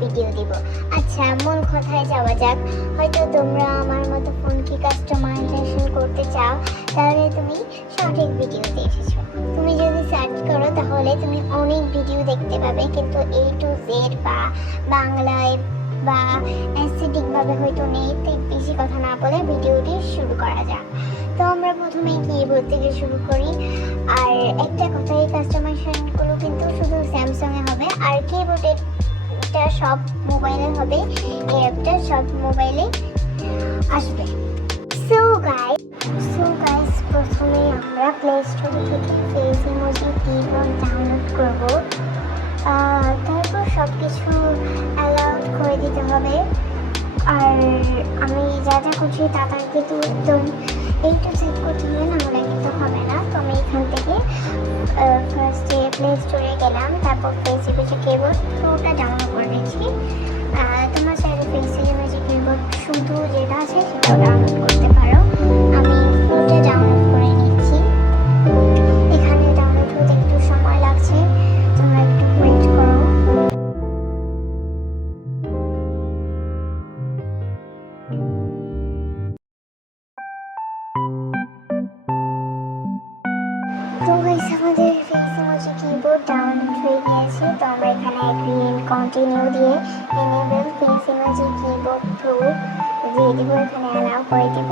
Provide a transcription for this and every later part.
Video দিব। আচ্ছা, মূল কথায় যাওয়া যাক। হয়তো তোমরা আমার মতো ফোন কি কাস্টমাইজেশন করতে চাও, তাহলে তুমি সঠিক ভিডিওতে এসেছো। তুমি যদি সার্চ করো তাহলে তুমি অনেক ভিডিও দেখতে পাবে, কিন্তু A to Z বা বাংলায় বা অ্যাস্থেটিকভাবে হয়তো নেই। তাই বেশি কথা না বলে ভিডিওটি শুরু করা যাক। তো আমরা প্রথমে কিবোর্ড থেকে শুরু করি। আর একটা কথা, এই কাস্টমাইজেশনগুলো কিন্তু শুধু স্যামসাংয়ে হবে, আর কিবোর্ডেরটা সব মোবাইলে হবে। এই অ্যাপটা সব মোবাইলে আসবে। সো গাইস, প্রথমে আমরা প্লে স্টোর থেকে ফেস ইমোজি কিবোর্ড ডাউনলোড করব। তারপর সব কিছু অ্যালাউড করে দিতে হবে। আর আমি যা করছি তা কিন্তু একদম এইটা চেক করতে হবে, না হলে কিন্তু হবে না। তো আমি এখান থেকে ফার্স্টে প্লে স্টোরে গেলাম, তারপর ফেস ইমোজি কিবোর্ড পুরোটা ডাউনলোড করে নিয়েছি। তোমরা চাইলে ফেস ইমোজি কিবোর্ড শুধু যেটা আছে সেটাও ডাউনলোড করতে পারো। আমি পুরোটা ডাউনলোড করে নিচ্ছি। এখানে ডাউনলোড হতে একটু সময় লাগছে, তোমরা একটু ওয়েট করো। তো গাইস, আমাদের ফেস ইমোজি কিবোর্ড ডাউনলোড হয়ে গিয়েছে। তো আমরা এখানে এগ্রি এন্ড কন্টিনিউ দিয়ে enable face emoji keyboard pro দিয়ে দিব, এখানে অ্যালাউ করে দিব।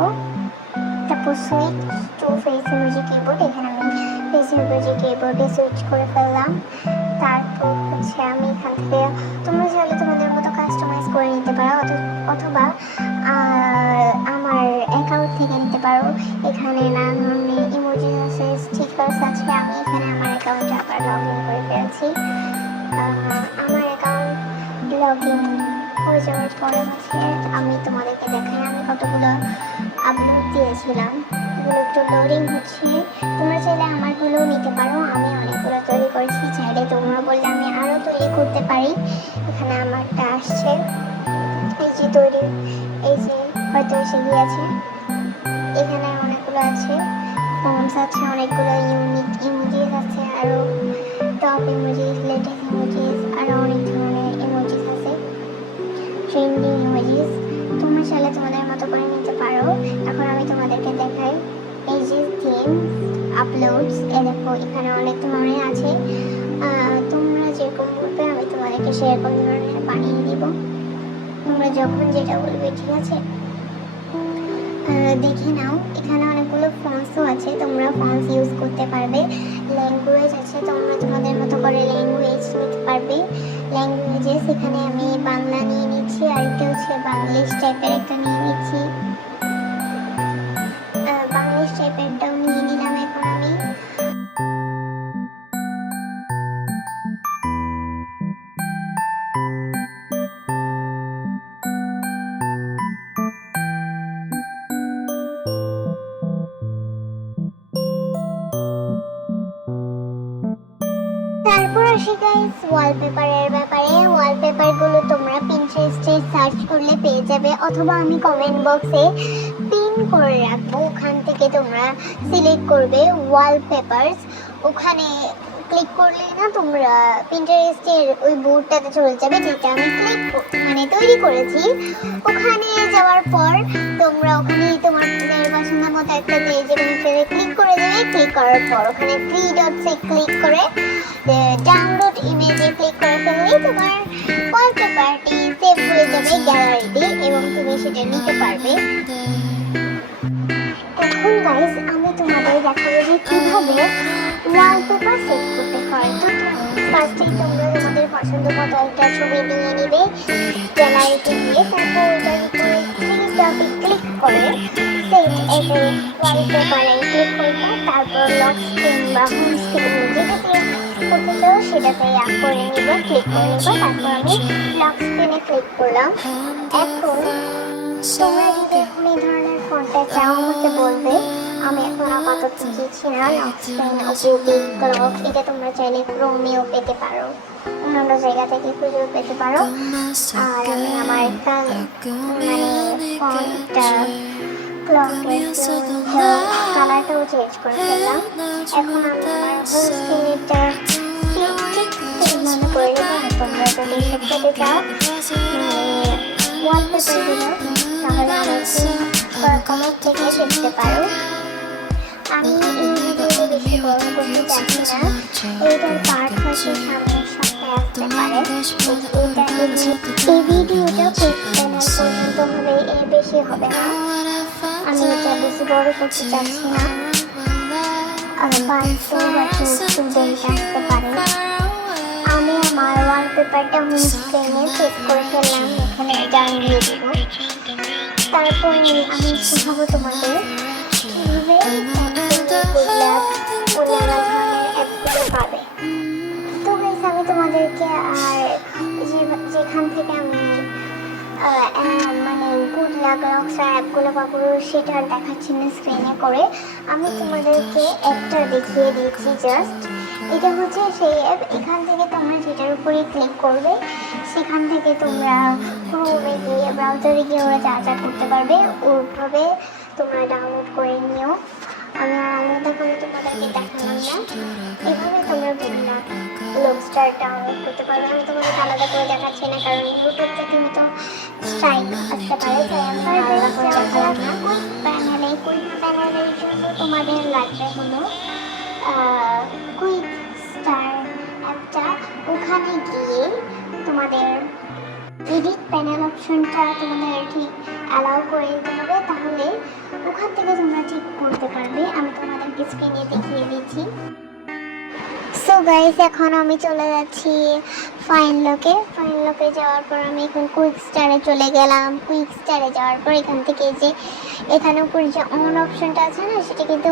তারপর switch to face emoji keyboard, এখানে আমি ফেস ইমোজি কিবোর্ডে সুইচ করে ফেললাম। তারপর আমি এখান থেকে তোমরা চাইলে তোমাদের মতো কাস্টমাইজ করে নিতে পারো, অথবা আমার অ্যাকাউন্ট থেকে নিতে পারো। এখানে নানা ধরনের ইমোজি আছে, স্টিকার্স আছে। আমি এখানে আমার অ্যাকাউন্টে আবার লগ ইন করে ফেলছি। আমার অ্যাকাউন্ট লগ ইন হয়ে যাওয়ার পরে আমি তোমাদেরকে দেখাই আমি কতগুলো আপলোড দিয়েছিলাম। এগুলো একটু লোডিং হচ্ছে। তোমরা চাইলে আমারগুলোও নিতে পারো, আমি অনেকগুলো তৈরি করেছি। চাইলে তোমরা বললে আমি আরও তৈরি করতে পারি। এখানে আমারটা আসছে, এই যে তৈরি, এই যে হয়তো এসে গিয়েছে। এখানে অনেকগুলো আছে, ফর্মস আছে, অনেকগুলো ইউনিক ইমোজিস আছে, আরও টপ ইমোজিস, লেটেস্ট ইমোজিস, আরও অনেক ধরনের ইমোজিস আছে, ট্রেন্ডিং ইমোজিস। তোমরা চাইলে তোমাদের মতো করে নিতে পারো। এখন আমি তোমাদেরকে দেখাই এই যে থিম আপলোডস। দেখো এখানে অনেক ধরনের আছে, তোমরা যেরকম বলবে আমি তোমাদেরকে সেরকম ধরনের বানিয়ে দিব। তোমরা যখন যেটা বলবে, ঠিক আছে? দেখে নাও, এখানে অনেকগুলো ফন্টসও আছে, তোমরা ফন্টস ইউজ করতে পারবে। ল্যাঙ্গুয়েজ আছে, তোমরা তোমাদের মতো করে ল্যাঙ্গুয়েজ নিতে পারবে। ল্যাঙ্গুয়েজেস, এখানে আমি বাংলা নিয়ে নিচ্ছি, আর একটা হচ্ছে বাংলিশ টাইপের একটা নিয়ে নিচ্ছি। বাংলিশ টাইপেরটাও নিয়ে নিলাম এখন আমি। তারপর আসি গাইস ওয়ালপেপারের ব্যাপারে। ওয়ালপেপারগুলো তোমরা পিন্টারেস্টে সার্চ করলে পেয়ে যাবে, অথবা আমি কমেন্ট বক্সে পিন করে রাখবো। ওখান থেকে তোমরা সিলেক্ট করবে ওয়ালপেপারস। ওখানে ক্লিক করলে না তোমরা পিন্টারেস্টের ওই বোর্ডটাতে চলে যাবে, যেটা আমি তৈরি করেছি। ওখানে যাওয়ার পর তোমরা ওখানে তোমাদের পছন্দ মতো একটা যেখানে ক্লিক করে দেবে। ক্লিক করার পর ওখানে থ্রি ডটসে ক্লিক করে ডাউনলোড ইমেজে ক্লিক করে ফেললেই তোমার ওয়ালপেপারটি সেভ হয়ে যাবে গ্যালারিতে, এবং তুমি সেটা নিতে পারবে। এখন গাইস, আমি তোমাদের দেখাবো যে কিভাবে ওয়ালপেপার সেভ করতে হয়। তো ফার্স্টে তোমরা তোমাদের পছন্দ মতো একটা ছবি নিয়ে নিবে গ্যালারিতে গিয়ে, তারপর ওটার উপরে থ্রি ডটে ক্লিক করে সেভ এজ এ ওয়ালপেপারে ক্লিক করবে। তারপর লক স্ক্রিন বা হোম স্ক্রিন যেটাতে করতে চাও সেটাতে করে নিব, ক্লিক করে নিব। তারপর আমি লক স্ক্রিনে ক্লিক করলাম। এখন তোমরা যদি এখন এই ধরনের ফন্টটা চাও আমাকে বলবে। আমি এখন আপাতত দিচ্ছি না লক স্ক্রিন ওপেন ক্লক, এটা তোমরা চাইলে ক্রোমেও পেতে পারো, অন্যান্য জায়গা থেকে খুঁজেও পেতে পারো। আর আমি আমার ফন্টটা ক্লকের কালারটাও চেঞ্জ করে ফেললাম। এখন আমি আমার হোম স্ক্রিনটা করে নেব। তোমরা যদি এসব পেতে চাও ওয়ালপেপারগুলো তাহলে আমাকে কমেন্ট থেকে দেখতে পারো। আমি এই ভিডিওটা বেশি বড় করতে চাচ্ছি না, এইটার পার্ট হয়তো সামনের সপ্তাহে আসতে পারে। এই ভিডিওটা প্যানেল পর্যন্ত হবে, এর বেশি হবে না। আমি এটা বেশি বড় করতে চাচ্ছি না, 500 বা 200 আসতে পারে। আমি আমার ওয়ালপেপারটা হোম স্ক্রিনে সেট করে ফেললাম, এখানে গান দিয়ে দেবো। তারপর আমি শেখাবো তোমাদের কীভাবে অন্যান্য ধরনের অ্যাপগুলো পাবে। তো গাইস আমি তোমাদেরকে আর যেখান থেকে আমি মানে গুড লাক রকস্টার অ্যাপগুলো পাবো সেটা দেখাচ্ছি না স্ক্রিনে করে, আমি তোমাদেরকে একটা দেখিয়ে দিচ্ছি জাস্ট। এটা হচ্ছে সেই অ্যাপ, এখান থেকে তোমরা যেটার উপরে ক্লিক করবে সেখান থেকে তোমরা ক্রোমে গিয়ে ব্রাউজারে গিয়ে ওরা যা যা করতে পারবে ওইভাবে তোমরা ডাউনলোড করে নিও। আমি আর আলাদা করে তোমাদেরকে দেখালাম না, এভাবে তোমরা গুড লাক রকস্টার ডাউনলোড করতে পারবে। আমি তোমাদের আলাদা করে দেখাচ্ছি না, কারণ ইউটিউব থেকে হয়তো স্ট্রাইক আসতে পারে, তাই আমি আলাদা করে দেখালাম না। প্যানেলের জন্য তোমাদের লাগবে হলো কুইক স্টার অ্যাপটা। ওখানে গিয়ে তোমাদের এডিট প্যানেল অপশনটা তোমাদের ঠিক অ্যালাউ করে দিতে হবে, তাহলে ওখান থেকে তোমরা ঠিক করতে পারবে। আমি তোমাদেরকে স্ক্রিনে দেখিয়ে দিচ্ছি। সো গাইস এখন আমি চলে যাচ্ছি ফাইন লকে যাওয়ার পর আমি এখন কুইক স্টারে চলে গেলাম। কুইক স্টারে যাওয়ার পর এখান থেকে যে এখানে উপরে যে অন অপশনটা আছে না, সেটা কিন্তু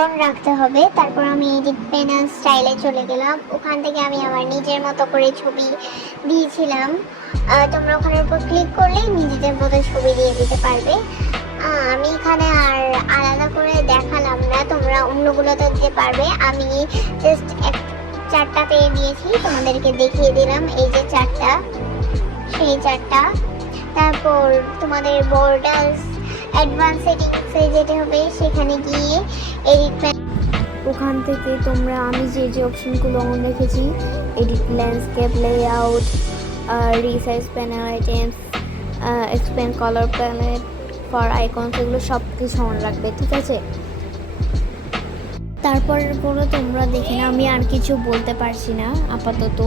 অন রাখতে হবে। তারপর আমি এডিট প্যানেল স্টাইলে চলে গেলাম, ওখান থেকে আমি আমার নিজের মতো করে ছবি দিয়েছিলাম। তোমরা ওখানের উপর ক্লিক করলেই নিজেদের মতো ছবি দিয়ে দিতে পারবে। আমি এখানে আর আলাদা করে দেখালাম না, তোমরা অন্যগুলোতে দিতে পারবে। আমি জাস্ট 4টা পেয়ে দিয়েছি, তোমাদেরকে দেখিয়ে দিলাম। এই যে 4টা, সেই 4টা। তারপর তোমাদের বর্ডার্স অ্যাডভান্স সেটিংসে যেতে হবে, সেখানে গিয়ে এডিট ওখান থেকে তোমরা আমি যে অপশনগুলো অন রেখেছি, edit landscape, layout, resize panel items, expand colour palette for icons, এগুলো সব কিছু অন রাখবে, ঠিক আছে? তারপর বলো তোমরা দেখে না, আমি আর কিছু বলতে পারছি না আপাতত।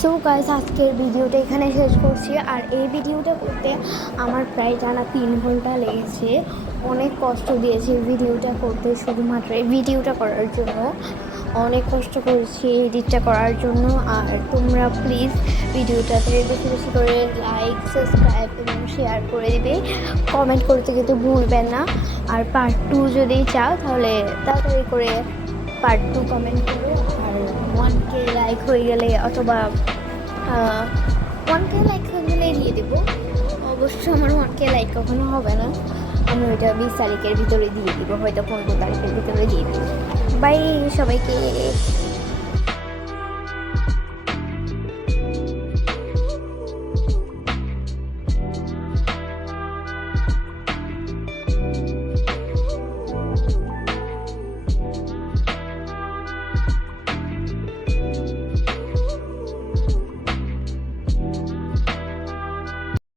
সো গাইস আজকের ভিডিওটা এখানে শেষ করছি। আর এই ভিডিওটা করতে আমার প্রায় টানা 3 ঘন্টা লেগেছে, অনেক কষ্ট দিয়েছি ভিডিওটা করতে, শুধুমাত্র এই ভিডিওটা করার জন্য অনেক কষ্ট করেছি এডিটটা করার জন্য। আর তোমরা প্লিজ ভিডিওটাতে বেশি বেশি করে লাইক, সাবস্ক্রাইব এবং শেয়ার করে দিবে, কমেন্ট করতে কিন্তু ভুলবেন না। আর পার্ট 2 যদি চাও তাহলে তাড়াতাড়ি করে পার্ট 2 কমেন্ট করো। আর 1K লাইক হয়ে গেলে অথবা 1K লাইক হয়ে গেলে দিয়ে দেবো। অবশ্য আমার 1K লাইক কখনো হবে না, আমি ওইটা 20 তারিখের ভিতরে দিয়ে দিব, হয়তো 15 তারিখের ভিতরে দিয়ে দিব। বাই সবাইকে।